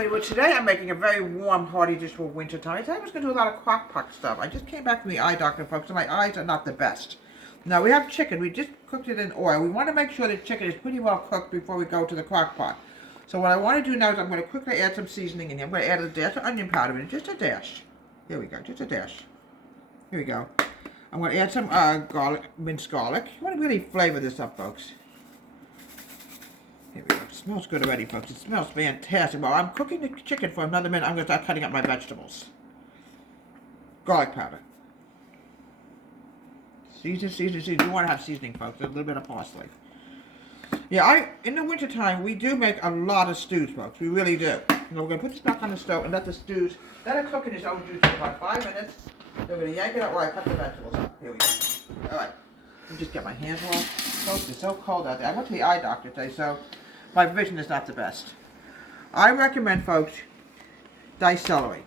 everybody. Well, today I'm making a very warm, hearty dish for winter time. Today I was going to do a lot of crock pot stuff. I just came back from the eye doctor, folks, and my eyes are not the best. Now, we have chicken. We just cooked it in oil. We want to make sure the chicken is pretty well cooked before we go to the crock pot. So what I want to do now is I'm going to quickly add some seasoning in here. I'm going to add a dash of onion powder in it, just a dash. Here we go, just a dash. Here we go. I'm going to add some garlic, minced garlic. You want to really flavor this up, folks. Here we go. It smells good already, folks. It smells fantastic. While I'm cooking the chicken for another minute, I'm going to start cutting up my vegetables. Garlic powder. Season. You want to have seasoning, folks. A little bit of parsley. Yeah, in the wintertime, we do make a lot of stews, folks. We really do. We're going to put this back on the stove and let the stews, let it cook in its own juice for about 5 minutes. Then we're going to yank it out while I cut the vegetables up. Here we go. All right. Let me just get my hands washed. Folks, it's so cold out there. I went to the eye doctor today, so my vision is not the best. I recommend, folks, diced celery.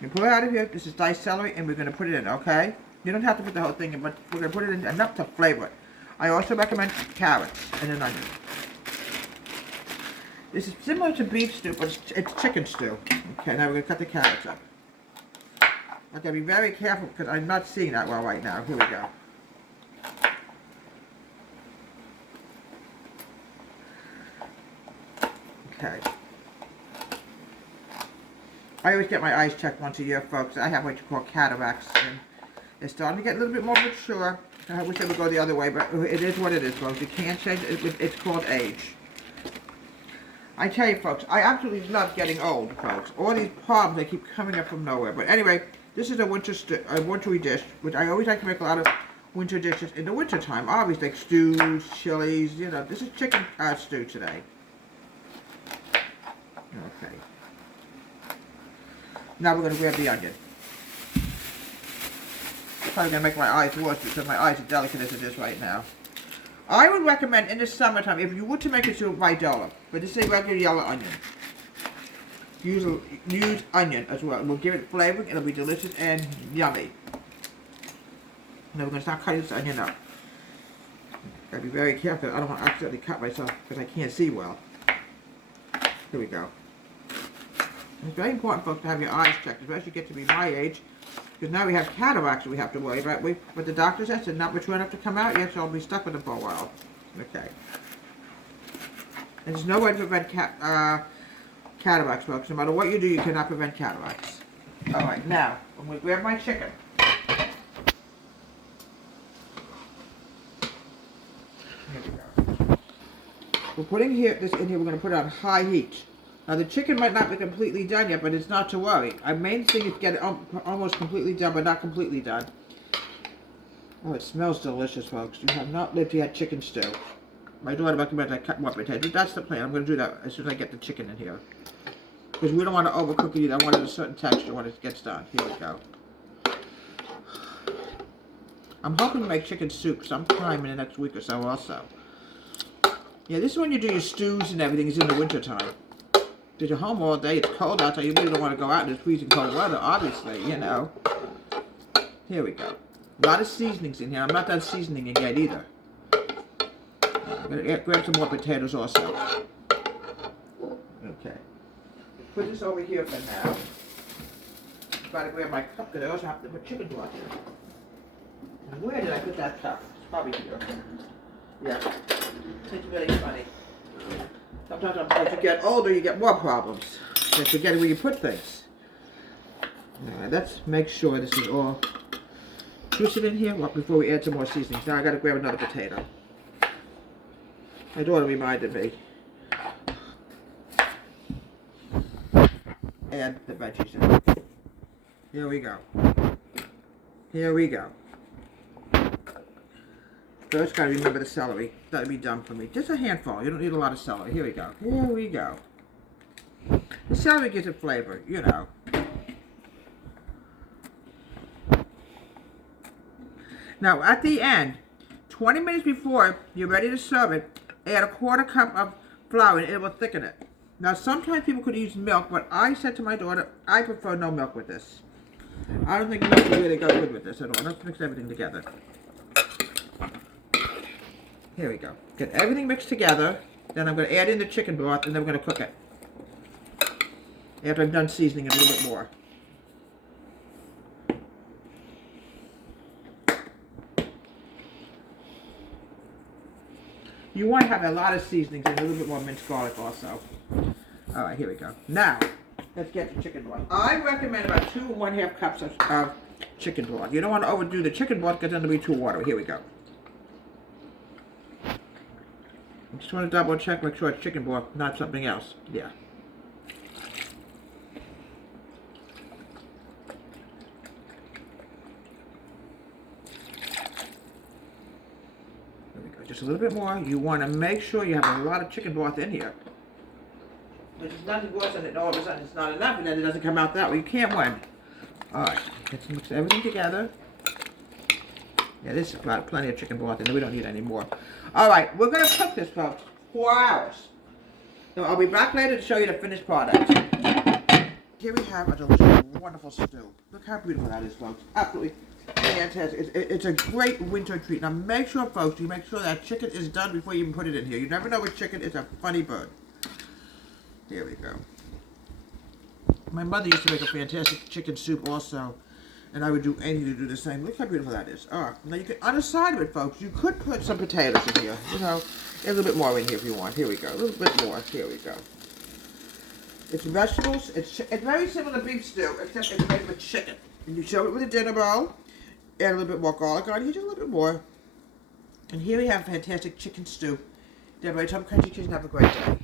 You pull it out of here. This is diced celery, and we're going to put it in, okay? You don't have to put the whole thing in, but we're going to put it in enough to flavor it. I also recommend carrots and an onion. This is similar to beef stew, but it's chicken stew. Okay, now we're going to cut the carrots up. I've got to be very careful because I'm not seeing that well right now. Here we go. Okay. I always get my eyes checked once a year, folks. I have what you call cataracts, and they're starting to get a little bit more mature. I wish they would go the other way, but it is what it is, folks. You can't change it. It's called age. I tell you, folks, I absolutely love getting old, folks. All these problems, they keep coming up from nowhere. But anyway, this is a wintry dish, which I always like to make a lot of winter dishes in the wintertime. Obviously, like stews, chilies, you know. This is chicken stew today. Okay. Now we're going to grab the onion. I'm probably going to make my eyes worse because my eyes are delicate as it is right now. I would recommend in the summertime, if you were to make it to Viola, but this is a regular yellow onion. Use onion as well. It will give it flavor. It'll be delicious and yummy. Now we're going to start cutting this onion up. Gotta be very careful. I don't want to accidentally cut myself because I can't see well. Here we go. It's very important, folks, to have your eyes checked, especially if you get to be my age, because now we have cataracts that we have to worry about. But the doctor said they're not mature enough to come out yet, so I'll be stuck with them for a while. Okay. And there's no way to prevent cataracts, folks. No matter what you do, you cannot prevent cataracts. All right, now I'm going to grab my chicken. Here we go. We're putting this in here. We're going to put it on high heat. Now the chicken might not be completely done yet, but it's not to worry. Our main thing is to get it almost completely done, but not completely done. Oh, it smells delicious, folks. You have not lived yet chicken stew. My daughter recommends I cut more potatoes. That's the plan. I'm going to do that as soon as I get the chicken in here. Because we don't want to overcook it either. I want it a certain texture when it gets done. Here we go. I'm hoping to make chicken soup sometime in the next week or so also. Yeah, this is when you do your stews and everything is in the wintertime. Because you're home all day, it's cold outside, you really don't want to go out in this freezing cold weather, obviously, you know. Here we go. A lot of seasonings in here. I'm not done seasoning it yet either. I'm going to grab some more potatoes also. Okay. Put this over here for now. Got to grab my cup because I also have to put chicken broth in. And where did I put that cup? It's probably here. Yeah. It's really funny. Sometimes as you get older, you get more problems. You forget where you put things. Alright, let's make sure this is all twisted in here before we add some more seasonings. Now I gotta grab another potato. My daughter reminded me. Add the veggies in. Here we go. Here we go. First, gotta remember the celery. That'd be dumb for me. Just a handful. You don't need a lot of celery. Here we go. Here we go. The celery gives it flavor, you know. Now, at the end, 20 minutes before you're ready to serve it, add a 1/4 cup of flour and it will thicken it. Now, sometimes people could use milk, but I said to my daughter, I prefer no milk with this. I don't think milk will really go good with this at all. Let's mix everything together. Here we go. Get everything mixed together. Then I'm going to add in the chicken broth and then we're going to cook it. after I'm done seasoning it a little bit more. You want to have a lot of seasonings and a little bit more minced garlic also. All right, here we go. Now, let's get the chicken broth. I recommend about 2 1/2 cups of chicken broth. You don't want to overdo the chicken broth because then it'll be too watery. Here we go. I just want to double check, make sure it's chicken broth, not something else. Yeah. There we go. Just a little bit more. You want to make sure you have a lot of chicken broth in here. Which is nothing worse than it all of a sudden it's not enough and then it doesn't come out that way. You can't win. Alright, let's mix everything together. Yeah, this has got plenty of chicken broth in there. We don't need any more. Alright, we're going to cook this, folks, 4 hours. So I'll be back later to show you the finished product. Here we have a delicious, wonderful stew. Look how beautiful that is, folks. Absolutely fantastic. It's a great winter treat. Now make sure, folks, you make sure that chicken is done before you even put it in here. You never know with chicken. It's a funny bird. Here we go. My mother used to make a fantastic chicken soup also, and I would do anything to do the same. Look how beautiful that is. Now you can, on the side of it, folks, you could put some potatoes in here. You know, a little bit more in here if you want. Here we go. A little bit more. Here we go. It's vegetables. It's very similar to beef stew, except it's made with chicken. And you show it with a dinner bowl. Add a little bit more garlic on here, just a little bit more. And here we have fantastic chicken stew. Deborah, Tom Country Kitchen. Have a great day.